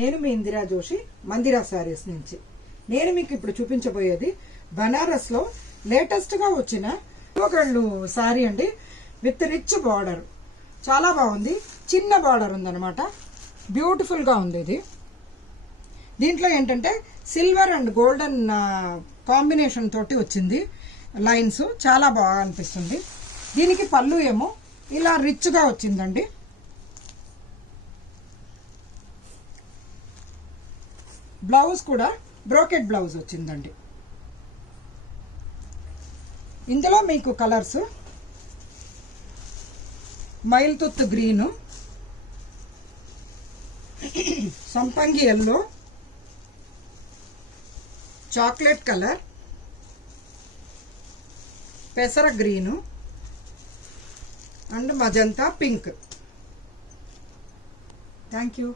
నేను మీ ఇందిరా జోషి మందిరా శారీస్ నుంచి. నేను మీకు ఇప్పుడు చూపించబోయేది బనారస్ లో లేటెస్ట్ గా వచ్చిన గళ్ళు శారీ అండి, విత్ రిచ్ బార్డర్. చాలా బాగుంది, చిన్న బార్డర్ ఉందన్నమాట. బ్యూటిఫుల్ గా ఉంది ఇది. దీంట్లో ఏంటంటే సిల్వర్ అండ్ గోల్డెన్ కాంబినేషన్ తోటి వచ్చింది లైన్స్. చాలా బాగా అనిపిస్తుంది. దీనికి పళ్ళు ఏమో ఇలా రిచ్ గా వచ్చిందండి. బ్లౌజ్ కూడా బ్రోకెట్ బ్లౌజ్ వచ్చిందండి. ఇందులో మీకు కలర్స్ మైల్తుత్తు గ్రీను, సంపంగి ఎల్లో, చాక్లెట్ కలర్, పెసర green and magenta pink. Thank you.